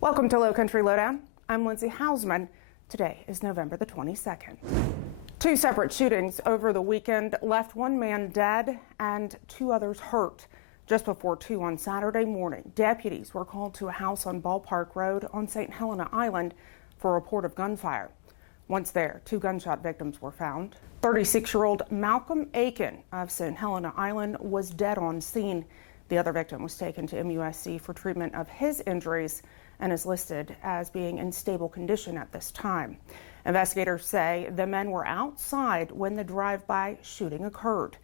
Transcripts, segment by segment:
Welcome to Lowcountry Lowdown. I'm Lindsay Hausman. Today is November the 22nd. Two separate shootings over the weekend left one man dead and two others hurt. Just before 2 on Saturday morning, deputies were called to a house on Ballpark Road on St. Helena Island for a report of gunfire. Once there, 2 gunshot victims were found. 36-year-old Malcolm Aiken of St. Helena Island was dead on scene. The other victim was taken to MUSC for treatment of his injuries and is listed as being in stable condition at this time. Investigators say the men were outside when the drive-by shooting occurred.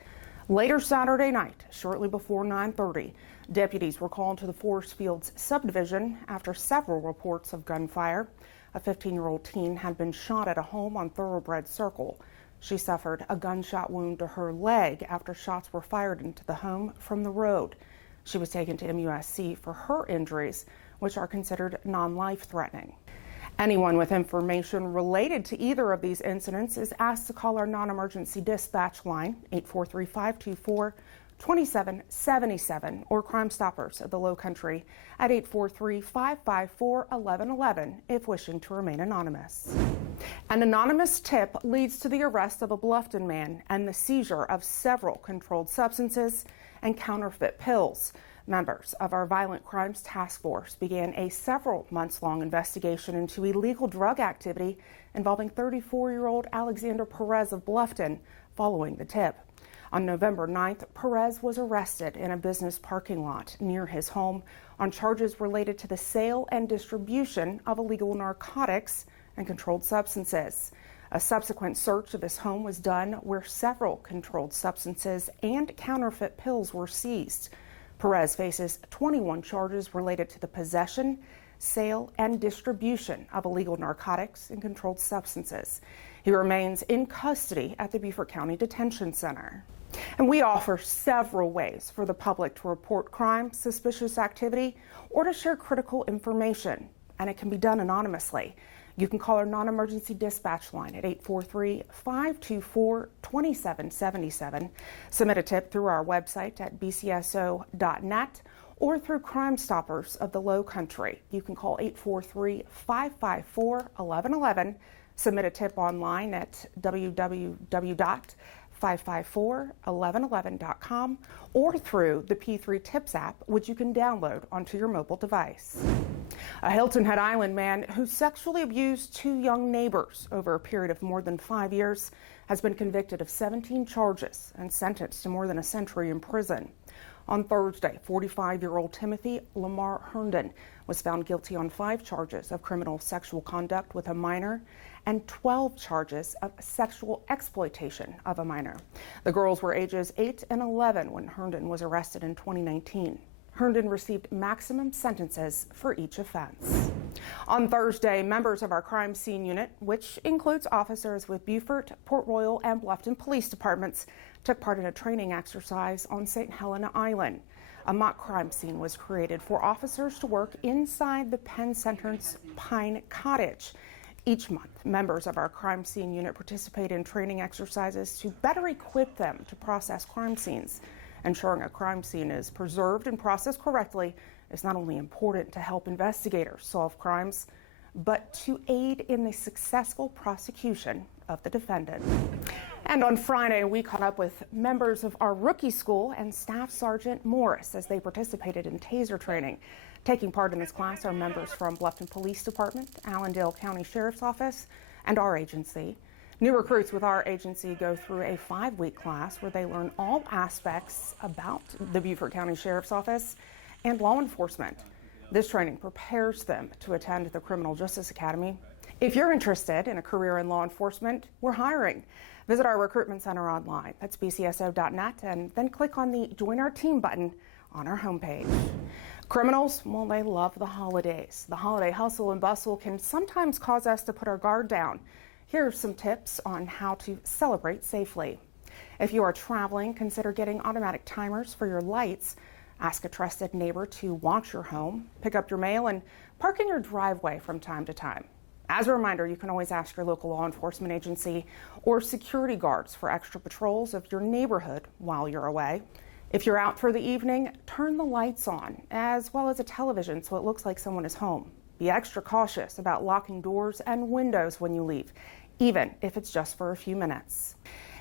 Later Saturday night, shortly before 9:30, deputies were called to the Forest Fields subdivision after several reports of gunfire. A 15-year-old teen had been shot at a home on Thoroughbred Circle. She suffered a gunshot wound to her leg after shots were fired into the home from the road. She was taken to MUSC for her injuries, which are considered non-life-threatening. Anyone with information related to either of these incidents is asked to call our non-emergency dispatch line, 843-524-2777, or Crime Stoppers of the Lowcountry at 843-554-1111 if wishing to remain anonymous. An anonymous tip leads to the arrest of a Bluffton man and the seizure of several controlled substances and counterfeit pills. Members of our Violent Crimes Task Force began a several months-long investigation into illegal drug activity involving 34-year-old Alexander Perez of Bluffton following the tip. On November 9th, Perez was arrested in a business parking lot near his home on charges related to the sale and distribution of illegal narcotics and controlled substances. A subsequent search of his home was done where several controlled substances and counterfeit pills were seized. Perez faces 21 charges related to the possession, sale, and distribution of illegal narcotics and controlled substances. He remains in custody at the Beaufort County Detention Center. And we offer several ways for the public to report crime, suspicious activity, or to share critical information, and it can be done anonymously. You can call our non-emergency dispatch line at 843-524-2777, submit a tip through our website at bcso.net, or through Crime Stoppers of the Lowcountry. You can call 843-554-1111, submit a tip online at www.5541111.com, or through the P3 Tips app, which you can download onto your mobile device. A Hilton Head Island man who sexually abused 2 young neighbors over a period of more than 5 years has been convicted of 17 charges and sentenced to more than a century in prison. On Thursday, 45-year-old Timothy Lamar Herndon was found guilty on 5 charges of criminal sexual conduct with a minor and 12 charges of sexual exploitation of a minor. The girls were ages 8 and 11 when Herndon was arrested in 2019. Herndon received maximum sentences for each offense. On Thursday, members of our crime scene unit, which includes officers with Beaufort, Port Royal, and Bluffton police departments, took part in a training exercise on St. Helena Island. A mock crime scene was created for officers to work inside the Penn Center's Pine Cottage. Each month, members of our crime scene unit participate in training exercises to better equip them to process crime scenes. Ensuring a crime scene is preserved and processed correctly is not only important to help investigators solve crimes, but to aid in the successful prosecution of the defendant. And on Friday, we caught up with members of our rookie school and Staff Sergeant Morris as they participated in Taser training. Taking part in this class are members from Bluffton Police Department, Allendale County Sheriff's Office, and our agency. New recruits with our agency go through a 5-week class where they learn all aspects about the Beaufort County Sheriff's Office and law enforcement. This training prepares them to attend the Criminal Justice Academy. If you're interested in a career in law enforcement, we're hiring. Visit our recruitment center online. That's bcso.net, and then click on the Join Our Team button on our homepage. Criminals, well, they love the holidays. The holiday hustle and bustle can sometimes cause us to put our guard down. Here are some tips on how to celebrate safely. If you are traveling, consider getting automatic timers for your lights. Ask a trusted neighbor to watch your home, pick up your mail, and park in your driveway from time to time. As a reminder, you can always ask your local law enforcement agency or security guards for extra patrols of your neighborhood while you're away. If you're out for the evening, turn the lights on, as well as a television so it looks like someone is home. Be extra cautious about locking doors and windows when you leave, even if it's just for a few minutes.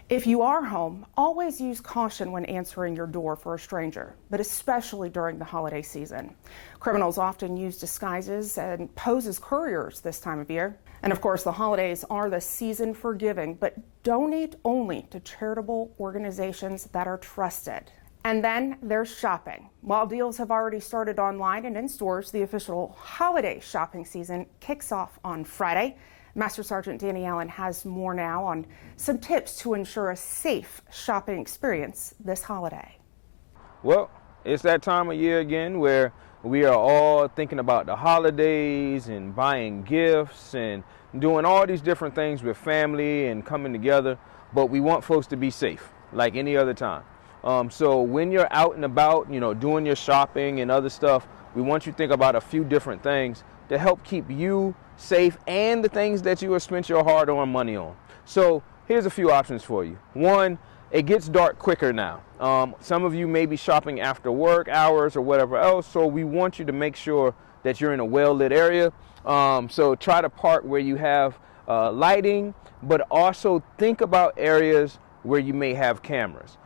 If you are home, always use caution when answering your door for a stranger, but especially during the holiday season. Criminals often use disguises and pose as couriers this time of year. And of course, the holidays are the season for giving, but donate only to charitable organizations that are trusted. And then there's shopping. While deals have already started online and in stores, the official holiday shopping season kicks off on Friday. Master Sergeant Danny Allen has more now on some tips to ensure a safe shopping experience this holiday. Well, it's that time of year again where we are all thinking about the holidays and buying gifts and doing all these different things with family and coming together, but we want folks to be safe like any other time. So when you're out and about, doing your shopping and other stuff, we want you to think about a few different things to help keep you safe and the things that you have spent your hard-earned money on. So here's a few options for you. One, it gets dark quicker now. Some of you may be shopping after work hours or whatever else, so we want you to make sure that you're in a well-lit area. So try to park where you have lighting, but also think about areas where you may have cameras.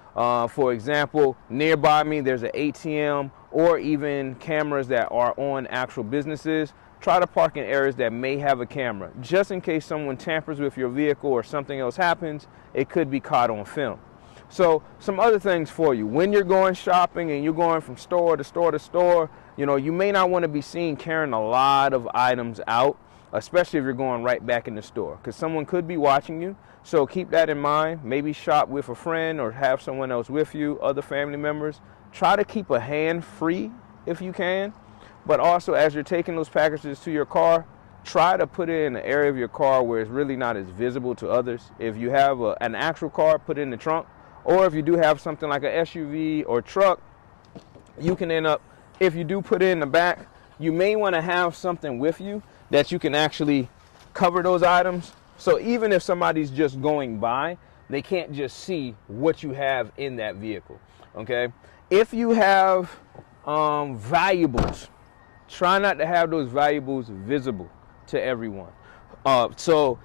For example, nearby me there's an ATM or even cameras that are on actual businesses. Try to park in areas that may have a camera, just in case someone tampers with your vehicle or something else happens, it could be caught on film. So some other things for you. When you're going shopping and you're going from store to store to store, you may not want to be seen carrying a lot of items out, especially if you're going right back in the store, because someone could be watching you. So keep that in mind. Maybe shop with a friend or have someone else with you, other family members. Try to keep a hand free if you can. But also, as you're taking those packages to your car, try to put it in an area of your car where it's really not as visible to others. If you have an actual car, put it in the trunk. Or if you do have something like an SUV or truck, you can end up, if you do put it in the back, you may want to have something with you that you can actually cover those items. So even if somebody's just going by, they can't just see what you have in that vehicle, okay? If you have valuables, try not to have those valuables visible to everyone. So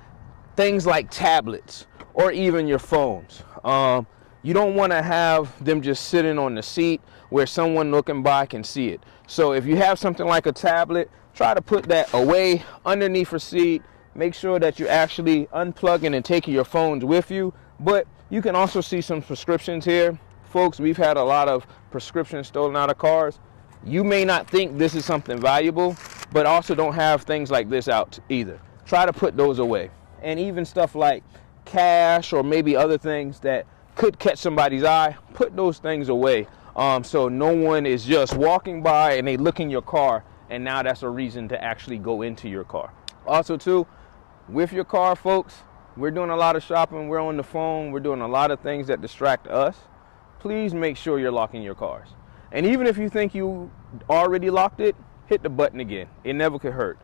things like tablets or even your phones. You don't want to have them just sitting on the seat where someone looking by can see it. So if you have something like a tablet, try to put that away underneath a seat. Make sure that you're actually unplugging and taking your phones with you. But you can also see some prescriptions here. Folks, we've had a lot of prescriptions stolen out of cars. You may not think this is something valuable, but also don't have things like this out either. Try to put those away. And even stuff like cash or maybe other things that could catch somebody's eye, put those things away. So no one is just walking by and they look in your car and now that's a reason to actually go into your car. Also too, with your car, folks, we're doing a lot of shopping, we're on the phone, we're doing a lot of things that distract us. Please make sure you're locking your cars. And even if you think you already locked it, hit the button again. It never could hurt.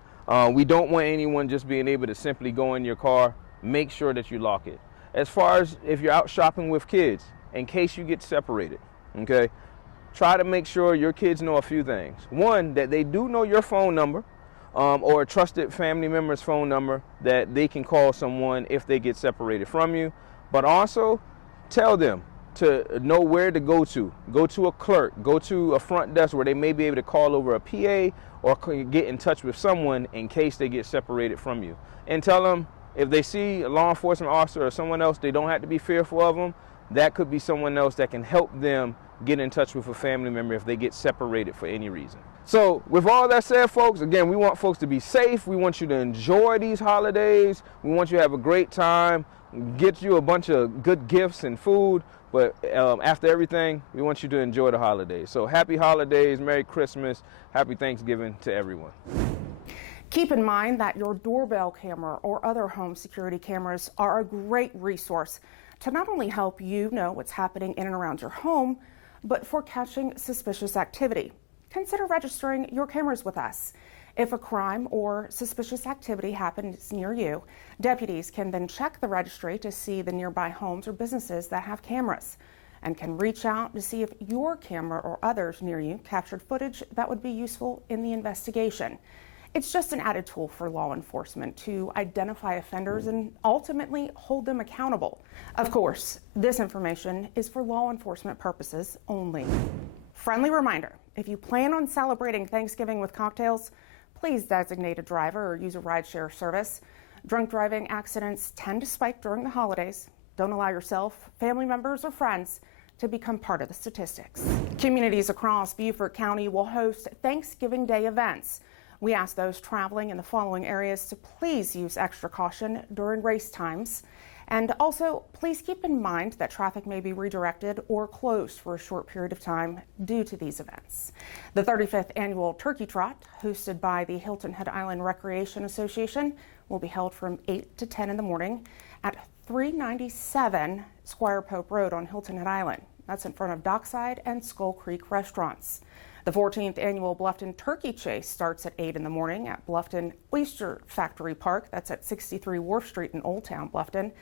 We don't want anyone just being able to simply go in your car. Make sure that you lock it. As far as if you're out shopping with kids, in case you get separated, okay, try to make sure your kids know a few things. One, that they do know your phone number or a trusted family member's phone number that they can call someone if they get separated from you. But also tell them to know where to go to. Go to a clerk, go to a front desk where they may be able to call over a PA or get in touch with someone in case they get separated from you. And tell them if they see a law enforcement officer or someone else, they don't have to be fearful of them. That could be someone else that can help them get in touch with a family member if they get separated for any reason. So with all that said, folks, again, we want folks to be safe. We want you to enjoy these holidays. We want you to have a great time, get you a bunch of good gifts and food. But after everything, we want you to enjoy the holidays. So happy holidays, Merry Christmas, Happy Thanksgiving to everyone. Keep in mind that your doorbell camera or other home security cameras are a great resource to not only help you know what's happening in and around your home, but for catching suspicious activity. Consider registering your cameras with us. If a crime or suspicious activity happens near you, deputies can then check the registry to see the nearby homes or businesses that have cameras and can reach out to see if your camera or others near you captured footage that would be useful in the investigation. It's just an added tool for law enforcement to identify offenders and ultimately hold them accountable. Of course, this information is for law enforcement purposes only. Friendly reminder, if you plan on celebrating Thanksgiving with cocktails, please designate a driver or use a rideshare service. Drunk driving accidents tend to spike during the holidays. Don't allow yourself, family members, or friends to become part of the statistics. Communities across Beaufort County will host Thanksgiving Day events. We ask those traveling in the following areas to please use extra caution during race times. And also, please keep in mind that traffic may be redirected or closed for a short period of time due to these events. The 35th Annual Turkey Trot, hosted by the Hilton Head Island Recreation Association, will be held from 8 to 10 in the morning at 397 Squire Pope Road on Hilton Head Island. That's in front of Dockside and Skull Creek restaurants. The 14th Annual Bluffton Turkey Chase starts at 8 in the morning at Bluffton Oyster Factory Park. That's at 63 Wharf Street in Old Town Bluffton.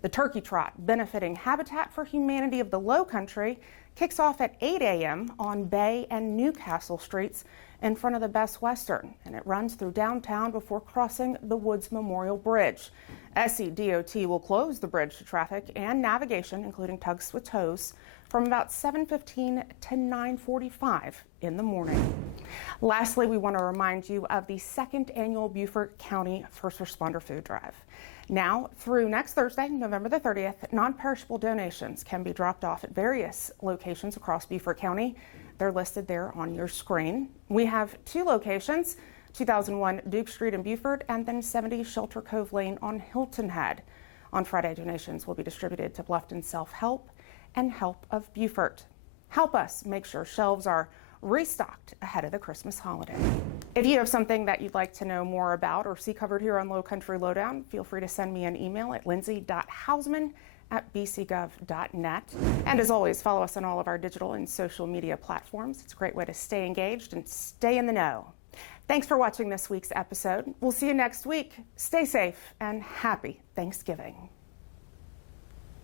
The Turkey Trot, benefiting Habitat for Humanity of the Lowcountry, kicks off at 8 a.m. on Bay and Newcastle Streets in front of the Best Western, and it runs through downtown before crossing the Woods Memorial Bridge. SCDOT will close the bridge to traffic and navigation, including tugs with tows, from about 7:15 to 9:45 in the morning. Lastly, we want to remind you of the 2nd Annual Beaufort County First Responder Food Drive. Now, through next Thursday, November the 30th, non-perishable donations can be dropped off at various locations across Beaufort County. They're listed there on your screen. We have 2 locations, 2001 Duke Street in Beaufort and then 70 Shelter Cove Lane on Hilton Head. On Friday, donations will be distributed to Bluffton Self-Help and Help of Beaufort. Help us make sure shelves are restocked ahead of the Christmas holiday. If you have something that you'd like to know more about or see covered here on Lowcountry Lowdown, feel free to send me an email at lindsay.hausman@bcgov.net. And as always, follow us on all of our digital and social media platforms. It's a great way to stay engaged and stay in the know. Thanks for watching this week's episode. We'll see you next week. Stay safe and happy Thanksgiving.